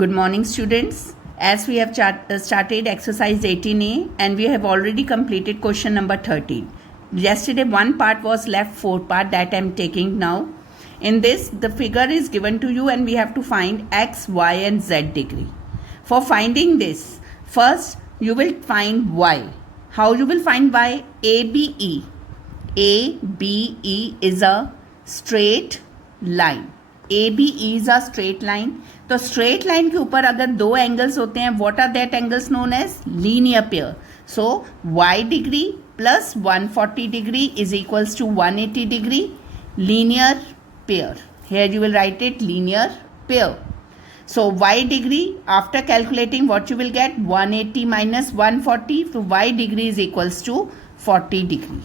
Good morning, students. As we have started exercise 18A and we have already completed question number 13. Yesterday one part was left, fourth part that I am taking now. In this, the figure is given to you and we have to find x, y and z degree. For finding this, first you will find y. How you will find y? ABE. ABE is a straight line. ABE is a straight line. तो straight line के ऊपर अगर दो angles होते हैं, what are that angles known as linear pair. So y degree plus 140 degree is equals to 180 degree linear pair. Here you will write it linear pair. So y degree after calculating what you will get 180 minus 140, so y degree is equals to 40 degree.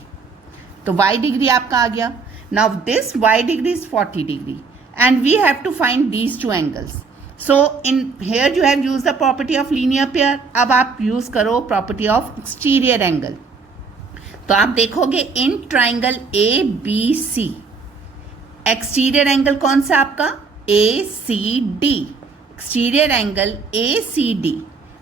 तो y degree आपका आ गया. Now this y degree is 40 degree and we have to find these two angles. So in here you have used the property of linear pair. अब आप use करो property of exterior angle. तो आप देखोगे इन triangle ABC exterior angle कौन सा आपका ACD. Exterior angle ACD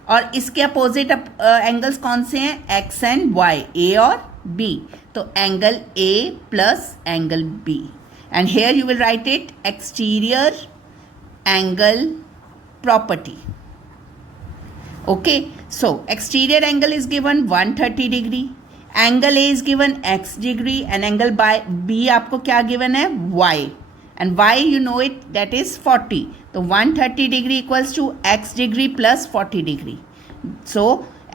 और इसके अपोजिट एंगल्स कौन से हैं x एंड y, A और B. तो angle A plus angle B and here you will write it exterior angle property. Okay, so exterior angle is given 130 degree, angle A is given x degree and angle by B आपको क्या given है y and y you know it, that is 40. तो 130 degree equals to x degree plus 40 degree. So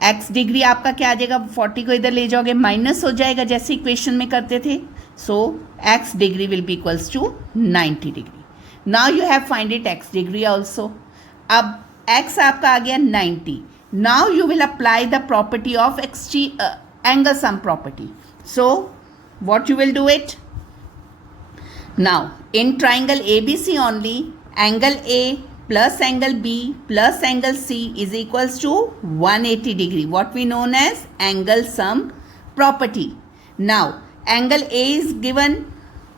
x degree आपका क्या आ जाएगा, 40 को इधर ले जाओगे माइनस हो जाएगा जैसे इक्वेशन में करते थे. So x degree will be equals to 90 degree. Now you have find it x degree also. अब x आपका आ गया 90. Now you will apply the property of angle sum property. So what you will do it. Now, in triangle ABC only, angle A plus angle B plus angle C is equals to 180 degree, what we known as angle sum property. Now, angle A is given,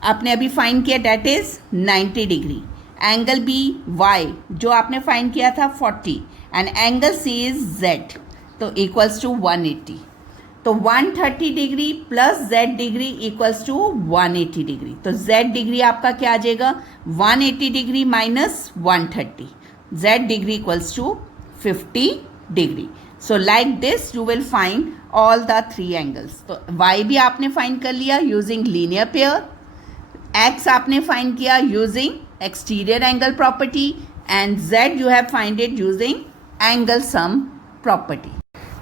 आपने अभी find किया, that is 90 degree. Angle B, Y, जो आपने find किया था 40, and angle C is Z, तो equals to 180. तो 130 degree plus z degree equals to 180 degree. तो z डिग्री आपका क्या आ जाएगा 180 degree minus 130, z degree equals to 50 degree. So like this you will find all the three angles. तो y भी आपने फाइंड कर लिया यूजिंग लीनियर पेयर, x आपने फाइंड किया using exterior angle property and z you have find it using angle sum property.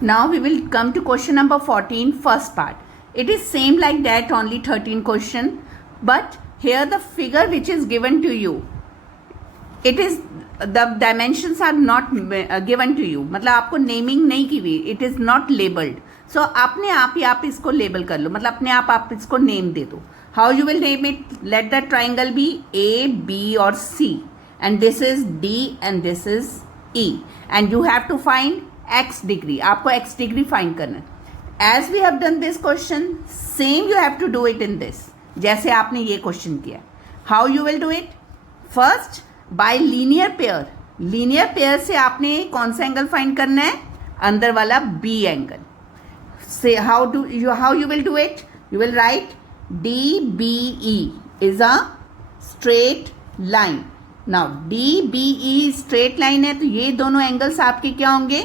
Now we will come to question number 14, first part. It is same like that, only 13 question, but here the figure which is given to you, it is the dimensions are not given to you. मतलब आपको naming नहीं की हुई, it is not labeled. So अपने आप ही आप इसको label कर लो, मतलब अपने आप इसको नेम दे दो. How you will name it? Let the triangle be A, B or C, and this is D and this is E, and you have to find x degree. आपको x डिग्री फाइंड करना है. As we have done this question, same you have to do it in this, जैसे आपने ये question किया. How you will do it. First by linear pair. Linear pair से आपने कौन सा एंगल फाइंड करना है, अंदर वाला b एंगल से. How you will do it. You will write DBE is a straight line. Now DBE straight line है तो ये दोनों एंगल्स आपके क्या होंगे,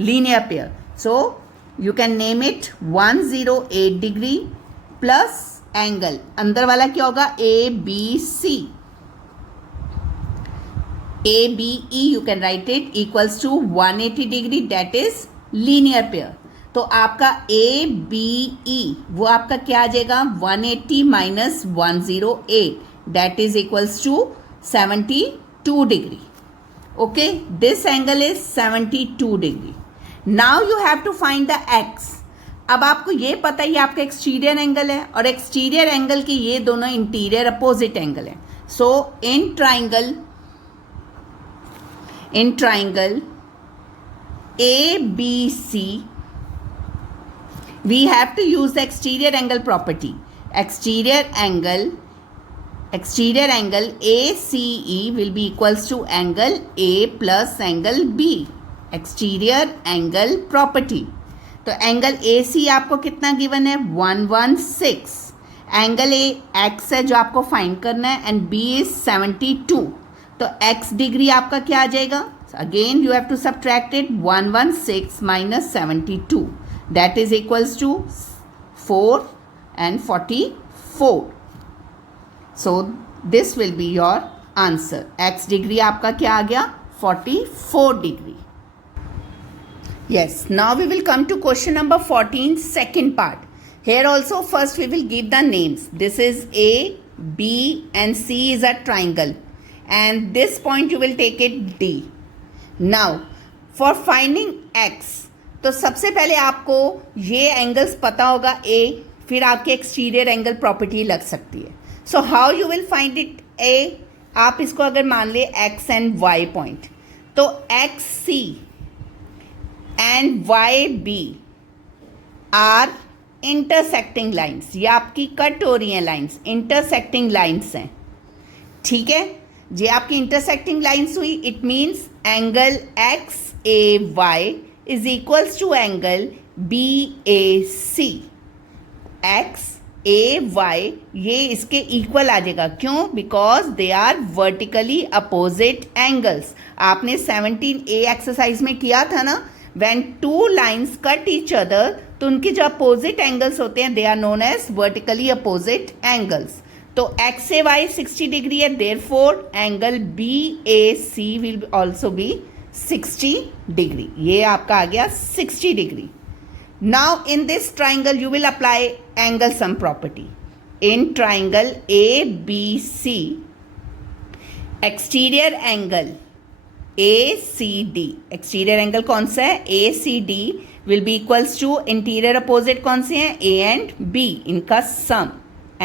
linear pair. So you can name it 108 degree plus angle अंदर वाला क्या होगा ABC. ABE you can write it equals to 180 degree, that is linear pair. तो आपका ABE वो आपका क्या आ जाएगा 180 minus 108, that is equals to 72 degree. Okay, this angle is 72 degree. Now you have to find the x. अब आपको ये पता है ये आपका एक्सटीरियर एंगल है और एक्सटीरियर एंगल के ये दोनों इंटीरियर अपोजिट एंगल है. So in triangle ABC we have to use the exterior angle property. Exterior angle exterior angle ACE will be equals to angle A plus angle B. Exterior angle property. तो angle AC आपको कितना given है 116. Angle A x है जो आपको find करना है and B is 72. तो x डिग्री आपका क्या आ जाएगा? Again you have to subtract it 116 minus 72. That is equals to 4 and 44. So this will be your answer. X degree आपका क्या आ गया 44 degree. Yes, now we will come to question number 14, second part. Here also first we will give the names. This is A, B and C is a triangle and this point you will take it D. Now for finding X, तो सबसे पहले आपको ये angles पता होगा A, फिर आपके exterior angle property लग सकती है. So how you will find it a, आप इसको अगर मान ले एक्स एंड वाई पॉइंट, तो X C and Y B are intersecting lines. ये आपकी कट हो रही हैं लाइन्स, इंटरसेक्टिंग लाइन्स हैं. ठीक है, ये आपकी इंटरसेक्टिंग लाइन्स हुई. It means angle X A Y is equals to angle B A C. X A Y ये इसके इक्वल आ जाएगा. क्यों? Because they are vertically opposite angles. आपने 17A एक्सरसाइज में किया था ना, when two lines cut each other, तो उनके जो अपोजिट एंगल्स होते हैं they are known as vertically opposite angles. तो एक्स ए वाई 60 डिग्री है, therefore angle B A C will also be 60 degree. ये आपका आ गया 60 degree. Now in this triangle you will apply angle sum property. In triangle ABC, exterior angle ACD, exterior angle कौन सा है ACD will be equals to interior opposite कौन से हैं A and B, इनका sum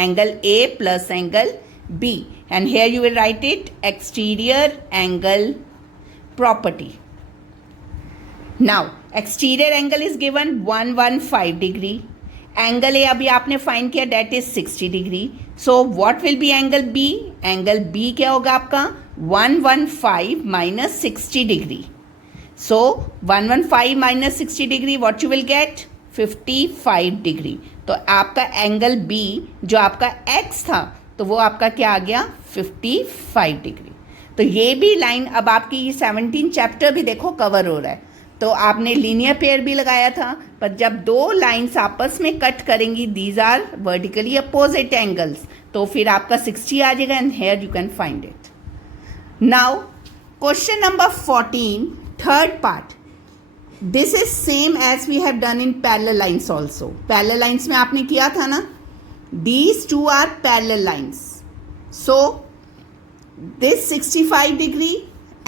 angle A plus angle B, and here you will write it exterior angle property. Now exterior angle is given 115 degree. Angle A अभी आपने find किया, that is 60 degree. So what will be angle B? Angle B क्या होगा आपका 115 minus 60 degree. So 115 minus 60 degree, what you will get 55 degree. तो आपका angle B जो आपका X था तो वो आपका क्या आ गया 55 डिग्री. तो ये भी लाइन अब आपकी 17 चैप्टर भी देखो कवर हो रहा है. तो आपने लीनियर पेयर भी लगाया था, पर जब दो लाइंस आपस में कट करेंगी, these are vertically opposite angles, तो फिर आपका 60 आ जाएगा and here you can find it. Now question number 14, third part. This is same as we have done in parallel lines also. Parallel lines में आपने किया था ना, these two are parallel lines. So this 65 degree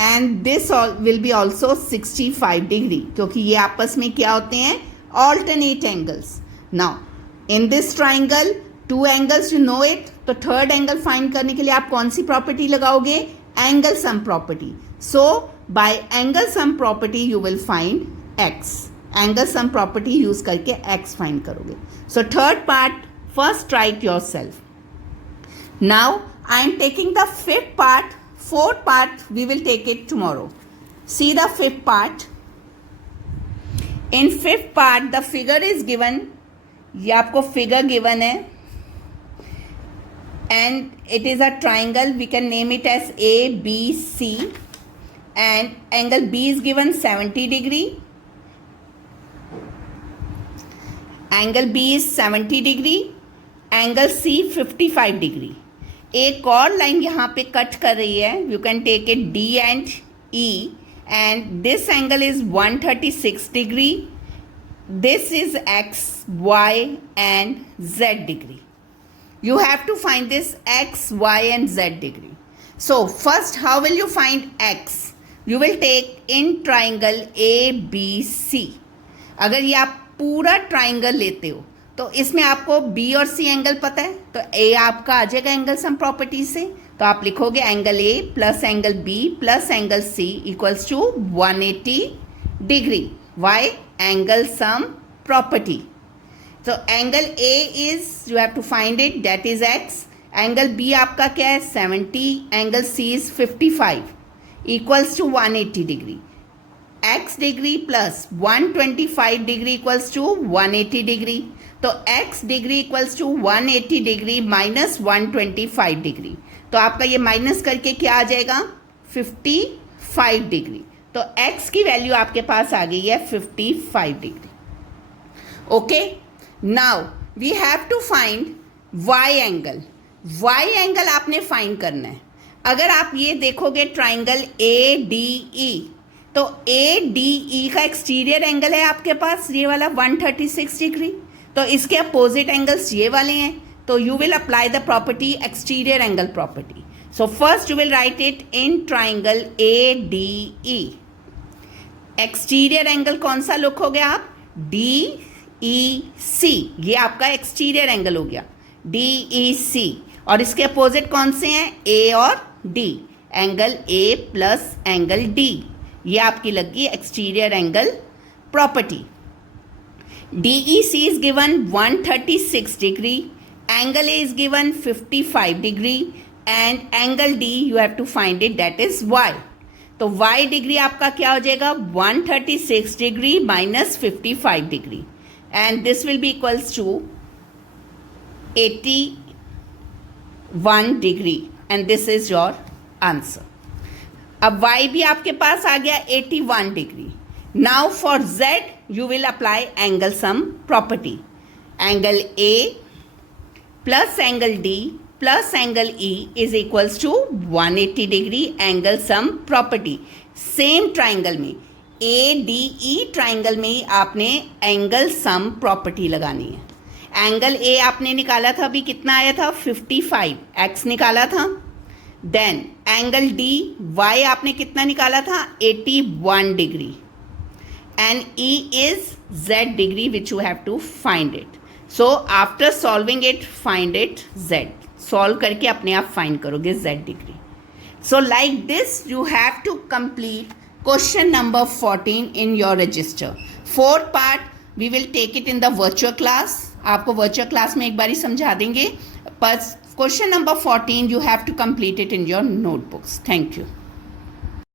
and this will be also 65 degree, क्योंकि ये आपस में क्या होते हैं alternate angles. Now in this triangle two angles you know it, तो third angle find करने के लिए आप कौन सी property लगाओगे angle sum property. So by angle sum property you will find x. angle sum property use करके x find करोगे. So third part first write yourself. Now I am taking the fifth part. Fourth part we will take it tomorrow. See the fifth part. In fifth part the figure is given. ये आपको figure given है and it is a triangle. We can name it as ABC and angle B is given 70 degree. Angle B is 70 degree. Angle C 55 degree. एक और line यहाँ पे cut कर रही है. You can take it D and E and this angle is 136 degree. This is X, Y and Z degree. You have to find this X, Y and Z degree. So first how will you find X? You will take in triangle ABC. अगर ये आप पूरा triangle लेते हो तो इसमें आपको B और C एंगल पता है, तो A आपका आ जाएगा एंगल सम प्रॉपर्टी से. तो आप लिखोगे angle A plus angle B plus angle C equals to 180 degree. Why? Angle sum property. So angle A is, you have to find it, that is X, angle B आपका क्या है 70, angle C is 55 equals to 180 degree. x degree plus 125 degree equals to 180 degree. तो x degree equals to 180 degree minus 125 degree. तो आपका ये minus करके क्या आ जाएगा 55 डिग्री. तो x की वैल्यू आपके पास आ गई है 55 degree. Okay, now we have to find y angle. y angle आपने फाइंड करना है. अगर आप ये देखोगे ट्राइंगल ADE, तो ADE का एक्सटीरियर एंगल है आपके पास ये वाला 136 डिग्री. तो इसके अपोजिट एंगल्स ये वाले हैं. तो you will apply the property exterior angle property. So first you will write it in triangle ADE. Exterior angle कौन सा लिखोगे आप DEC. ये आपका एक्सटीरियर एंगल हो गया DEC. और इसके अपोजिट कौन से हैं A और D. Angle A plus angle D. ये आपकी लगी exterior angle property. DEC is given 136 degree, angle A is given 55 degree and angle D you have to find it, that is Y. तो Y degree आपका क्या हो जाएगा 136 degree minus 55 degree and this will be equals to 81 degree and this is your answer. अब y भी आपके पास आ गया 81 degree. Now for z you will apply angle sum property. Angle A plus angle D plus angle E is equals to 180 degree angle sum property. Same triangle में ADE triangle में ही आपने angle sum property लगानी है. Angle A आपने निकाला था अभी कितना आया था 55 x निकाला था. देन एंगल D Y आपने कितना निकाला था 81 degree and E is Z degree which you have to find it. So after solving it find it Z. Solve करके अपने आप find करोगे Z degree. So like this you have to complete question number 14 in your register. Fourth part we will take it in the virtual class. आपको virtual class में एक बारी समझा देंगे. पर question number 14 you have to complete it in your notebooks. Thank you.